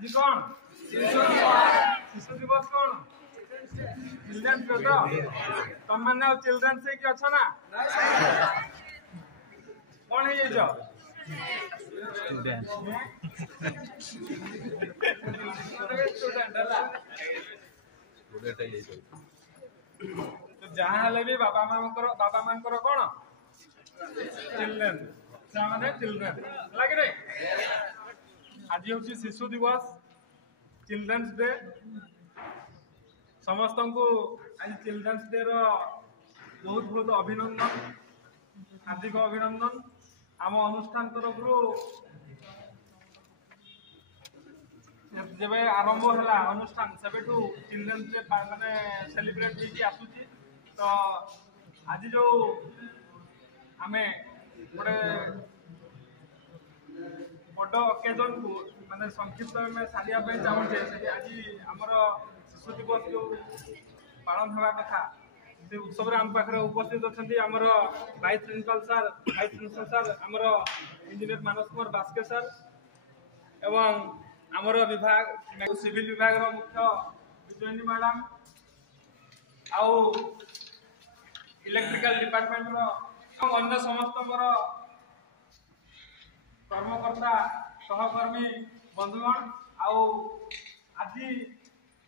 आज कौन शिशु दिवस कौन चिल्ड्रेन्स डे तो तुम मैंने चिल्ड्रेन्स डे की अच्छा ना कौन है ये जो स्टूडेंट तो जहाँ हेले भी बाबा मां कौन चिल्ड्रेन से चिल्ड्रेन लगे रे आज हूँ शिशु दिवस चिल्ड्रेन्स डे समस्त को आज चिल्ड्रेन्स डे रो बहुत बहुत अभिनंदन हार्दिक अभिनंदन आम अनुष्ठान तरफ जब आरंभ है अनुष्ठान से चिल्ड्रेन्स डे माने सेलिब्रेट होगी आसूची तो आज जो आमे गोटे बड़ अकेजन को माने संक्षिप्त में सारिया चाहूचे आज आमर शिशु दिवस जो पालन होगा कथा से उत्सव आम पाखे उपस्थित अच्छा आमर वाइस प्रिंसिपल सार आमर इंजीनियर मानस कुमार बास्के सार एवं आमर विभाग सिविल विभाग मुख्य विजयनी मैडम आउ इलेक्ट्रिकल डिपार्टमेंट अन्य समस्त मोर कर्मकर्ता सहकर्मी बंधुगण आउ आज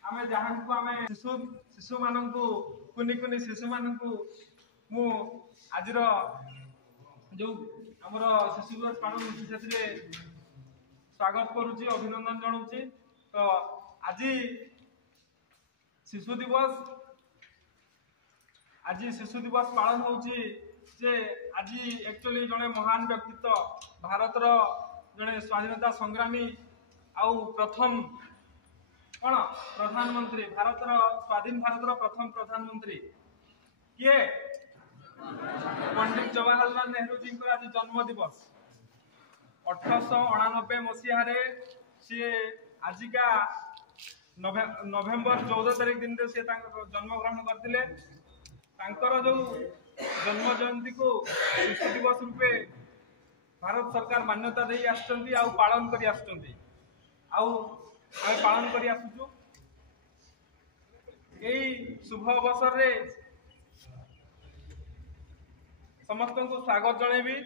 आम जहाँ को आम शिशु मानक कुनी कुनी शिशु मानक मु आज जो आमर शिशु दिवस पालन से स्वागत करुच्ची अभिनंदन जनाऊँगी तो आज शिशु दिवस पालन होची जे आज एक्चुअली जड़े महान व्यक्तित्व भारतर जड़े स्वाधीनता संग्रामी आउ प्रथम कौन प्रधानमंत्री भारतर स्वाधीन भारतर प्रथम प्रधानमंत्री किए पंडित जवाहरलाल नेहरू जी को आज जन्म दिवस 1889 मसीह सी आजिका नवेम्बर 14 तारीख दिन से जन्म ग्रहण करते जो जन्म जयंती को शिशु दिवस रूपे भारत सरकार मान्यता दे पालन कर पालन कर शुभ अवसर रे समस्त को स्वागत जनइबी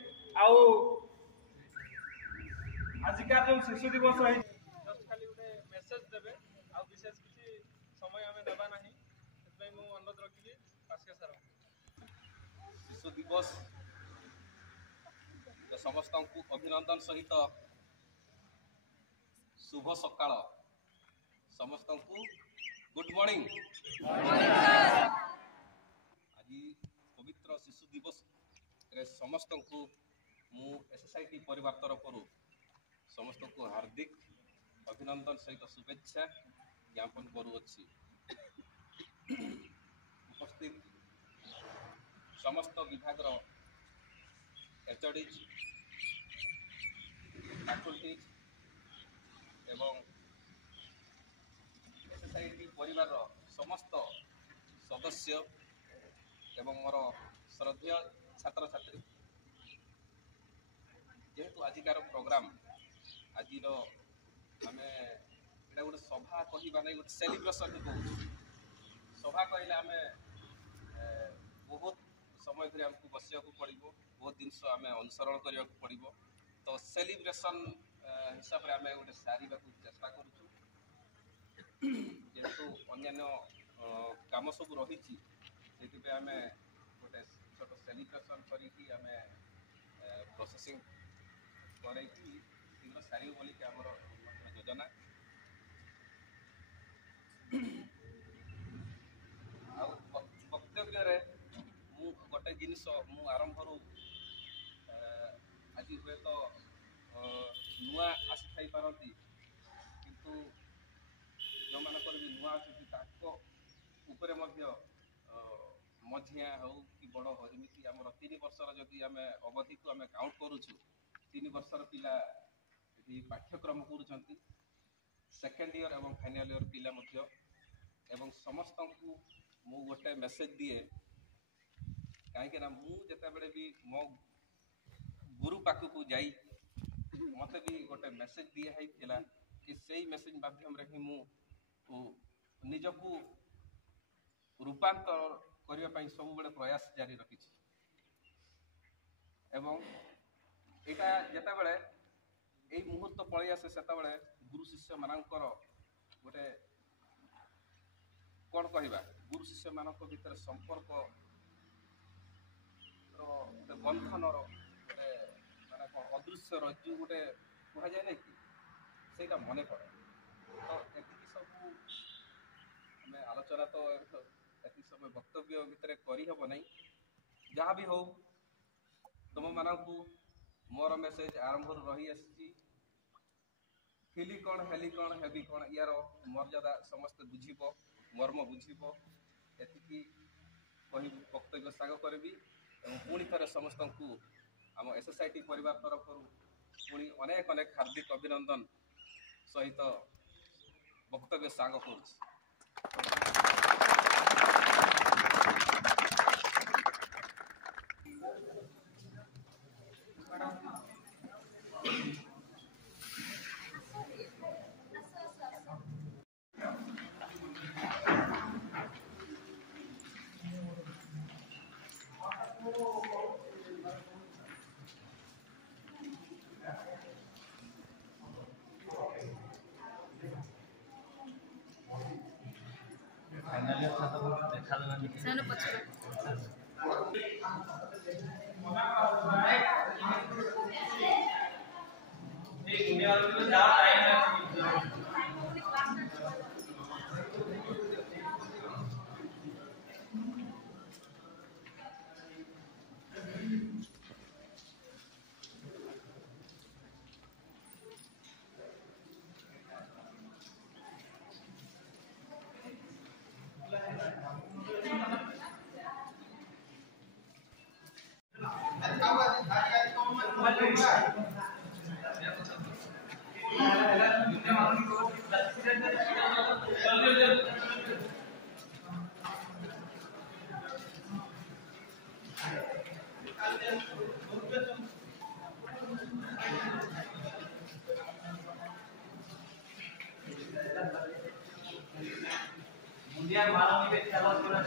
आजिका जो शिशु दिवस है खाली गोटे मेसेज देवे आ विशेष किसी समय आम देवा ना अनुरोध रखी पास्के सर शिशु दिवस तो समस्त को अभिनंदन सहित शुभ सकाळ समस्त को गुड मॉर्निंग आज पवित्र शिशु दिवस रे समस्त को मु एसएसआईटी परिवार तरफ समस्त को हार्दिक अभिनंदन सहित शुभेच्छा ज्ञापन करुच्ची उपस्थित समस्त विभाग एचओडीज फैकल्टीज एवं एसएसआईटी परिवार समस्त सदस्य एवं मोर श्रद्धेय छात्र छात्री जेहेतु आजिकार प्रोग्राम आज आम गोटे सभा कहवा नहीं गोटे सेलिब्रेशन कहूँ सभा कहले आम बहुत समय धरी आमको बसिया पड़ो बहुत जिनस आम अनुसरण करने पड़ो तो सेलिब्रेशन हिसाब से आम गोटे सारे चेष्टा करूँ जेहेतु अन्य काम सब रही आम गोटे छोट सेलिब्रेशन करके आम प्रोसेसिंग कर शीघ्र सारू बोल आमर योजना वक्तव्य मु गोटे जिनस मु आरंभ आज हुए तो नुआ आसी थाई पारती किंतु जो मानकर भी नुआ आसुपर मझिया हो कि बड़ हो जमी आम 3 वर्षर जदि आम अवधि को आम काउंट करुचु 3 वर्षर पिला पाठ्यक्रम कर सेकेंड ईयर एवं फाइनल ईयर पिला एवं समस्त को मु गोटे मेसेज दिए कहीं मुझे भी मो गुरु पाखक जाई मत भी गोटे मेसेज दिए है कि सेई मेसेज माध्यम रे ही मु निजकू रूपांतर करने ପାଇଁ ସବୁବେଳେ ପ୍ରୟାସ ଜାରି ରଖିଛି। ଏବଂ ଏଇଟା ଯେତେବେଳେ ଏଇ ମୁହୂର୍ତ୍ତ ପଳେଇ ଆସେ ସେତେବେଳେ ଗୁରୁ ଶିଷ୍ୟ ମାନଙ୍କର ଗୋଟେ କ'ଣ କହିବା ଗୁରୁ ଶିଷ୍ୟ ମାନଙ୍କ ଭିତରେ ସମ୍ପର୍କ ଗୋଟେ ବନ୍ଧନର ଗୋଟେ ମାନେ କ'ଣ ଅଦୃଶ୍ୟ ରଜ୍ଜୁ ଗୋଟେ କୁହାଯାଏ ନାହିଁ କି ସେଇଟା ମନେ ପଡ଼େ। ତ ଏତିକି ସବୁ ଆମେ ଆଲୋଚନା ତ ଏତିକି ସମୟ ବକ୍ତବ୍ୟ ଭିତରେ କରିହେବ ନାହିଁ। ଯାହା ବି ହଉ ତୁମମାନଙ୍କୁ ମୋର ମେସେଜ ଆରମ୍ଭରୁ ରହି ଆସିଛି। ହିଲି କ'ଣ ହେଲି କ'ଣ ହେବି କ'ଣ ୟାର ମର୍ଯ୍ୟାଦା ସମସ୍ତେ ବୁଝିବ, ମର୍ମ ବୁଝିବ, ଏତିକି କହି ବକ୍ତବ୍ୟ ସାଗ କରିବି। ଏବଂ ପୁଣି ଥରେ ସମସ୍ତଙ୍କୁ ଆମ SSIT ପରିବାର ତରଫରୁ ପୁଣି ଅନେକ ଅନେକ ହାର୍ଦ୍ଦିକ ଅଭିନନ୍ଦନ ସହିତ ବକ୍ତବ୍ୟ ସାଗ କରୁଛି। sana pachira Mundial malam ini kalau sudah